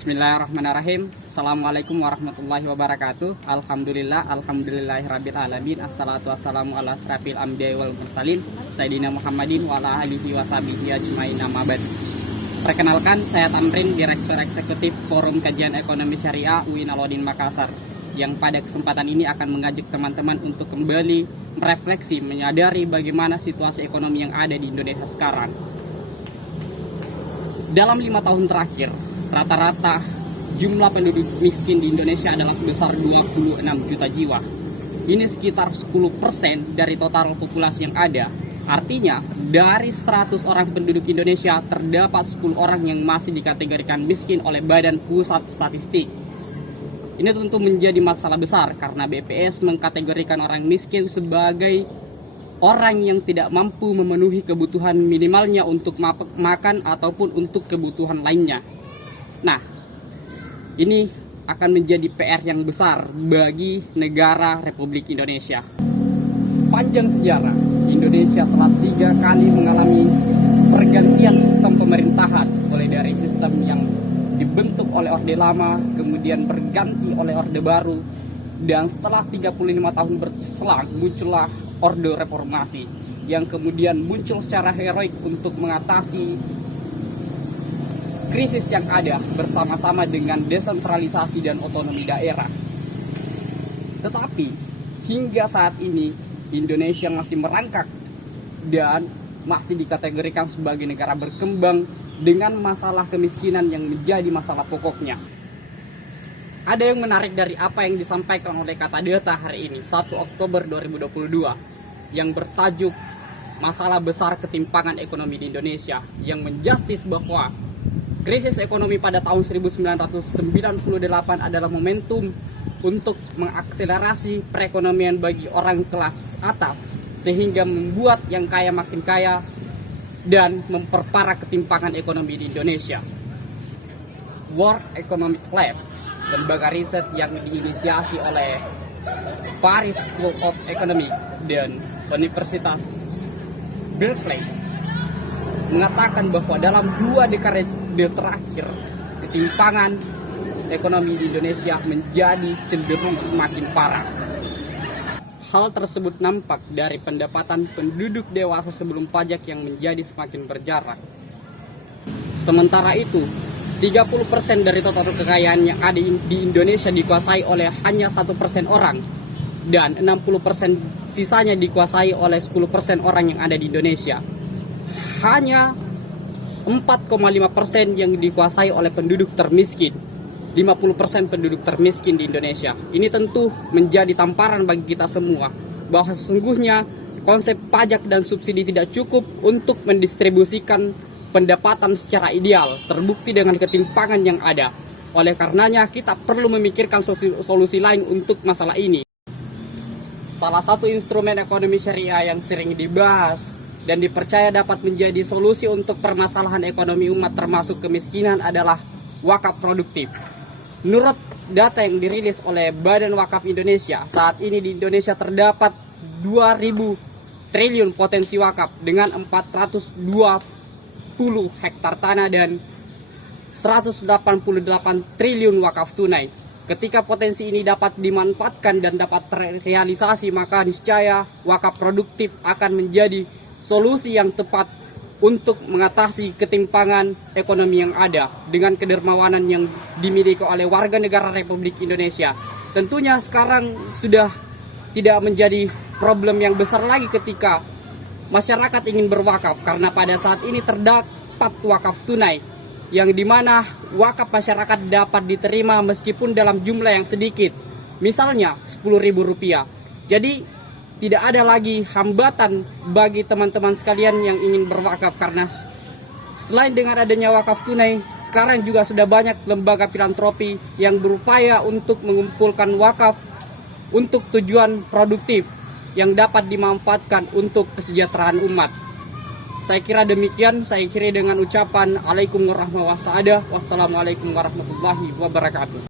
Bismillahirrahmanirrahim. Assalamualaikum warahmatullahi wabarakatuh. Alhamdulillahirabbil alamin. Assalatu wassalamu ala asrafil anbiya'i wal mursalin Sayyidina Muhammadin wa ala alihi washabihi ajmain, amma ba'd. Perkenalkan, saya Tamrin, Direktur Eksekutif Forum Kajian Ekonomi Syariah UIN Alauddin Makassar, yang pada kesempatan ini akan mengajak teman-teman untuk kembali merefleksi, menyadari bagaimana situasi ekonomi yang ada di Indonesia sekarang. Dalam 5 tahun terakhir, rata-rata jumlah penduduk miskin di Indonesia adalah sebesar 26 juta jiwa. Ini sekitar 10% dari total populasi yang ada. Artinya, dari 100 orang penduduk Indonesia, terdapat 10 orang yang masih dikategorikan miskin oleh Badan Pusat Statistik. Ini tentu menjadi masalah besar karena BPS mengkategorikan orang miskin sebagai orang yang tidak mampu memenuhi kebutuhan minimalnya untuk makan ataupun untuk kebutuhan lainnya. Nah, ini akan menjadi PR yang besar bagi negara Republik Indonesia. Sepanjang sejarah, Indonesia telah 3 kali mengalami pergantian sistem pemerintahan, mulai dari sistem yang dibentuk oleh Orde Lama, kemudian berganti oleh Orde Baru, dan setelah 35 tahun berselang muncullah Orde Reformasi yang kemudian muncul secara heroik untuk mengatasi krisis yang ada bersama-sama dengan desentralisasi dan otonomi daerah. Tetapi hingga saat ini Indonesia masih merangkak dan masih dikategorikan sebagai negara berkembang dengan masalah kemiskinan yang menjadi masalah pokoknya. Ada yang menarik dari apa yang disampaikan oleh Kata Data hari ini, 1 Oktober 2022, yang bertajuk Masalah Besar Ketimpangan Ekonomi di Indonesia, yang menjustis bahwa krisis ekonomi pada tahun 1998 adalah momentum untuk mengakselerasi perekonomian bagi orang kelas atas, sehingga membuat yang kaya makin kaya dan memperparah ketimpangan ekonomi di Indonesia. World Economic Lab, lembaga riset yang diinisiasi oleh Paris School of Economics dan Universitas Berkeley, mengatakan bahwa dalam 2 dekade terakhir ketimpangan ekonomi di Indonesia menjadi cenderung semakin parah. Hal tersebut nampak dari pendapatan penduduk dewasa sebelum pajak yang menjadi semakin berjarak. Sementara itu, 30% dari total kekayaan yang ada di Indonesia dikuasai oleh hanya 1% orang, dan 60% sisanya dikuasai oleh 10% orang yang ada di Indonesia. Hanya 4,5% yang dikuasai oleh penduduk termiskin. 50% penduduk termiskin di Indonesia. Ini tentu menjadi tamparan bagi kita semua bahwa sesungguhnya konsep pajak dan subsidi tidak cukup untuk mendistribusikan pendapatan secara ideal, terbukti dengan ketimpangan yang ada. Oleh karenanya kita perlu memikirkan solusi lain untuk masalah ini. Salah satu instrumen ekonomi syariah yang sering dibahas dan dipercaya dapat menjadi solusi untuk permasalahan ekonomi umat termasuk kemiskinan adalah wakaf produktif. Menurut data yang dirilis oleh Badan Wakaf Indonesia, saat ini di Indonesia terdapat 2.000 triliun potensi wakaf dengan 420 hektar tanah dan 188 triliun wakaf tunai. Ketika potensi ini dapat dimanfaatkan dan dapat terrealisasi, maka niscaya wakaf produktif akan menjadi solusi yang tepat untuk mengatasi ketimpangan ekonomi yang ada dengan kedermawanan yang dimiliki oleh warga negara Republik Indonesia. Tentunya sekarang sudah tidak menjadi problem yang besar lagi ketika masyarakat ingin berwakaf, karena pada saat ini terdapat wakaf tunai yang dimana wakaf masyarakat dapat diterima meskipun dalam jumlah yang sedikit, misalnya Rp10.000. Jadi tidak ada lagi hambatan bagi teman-teman sekalian yang ingin berwakaf, karena selain dengan adanya wakaf tunai, sekarang juga sudah banyak lembaga filantropi yang berupaya untuk mengumpulkan wakaf untuk tujuan produktif yang dapat dimanfaatkan untuk kesejahteraan umat. Saya kira demikian, saya akhiri dengan ucapan Assalamualaikum warahmatullahi wabarakatuh.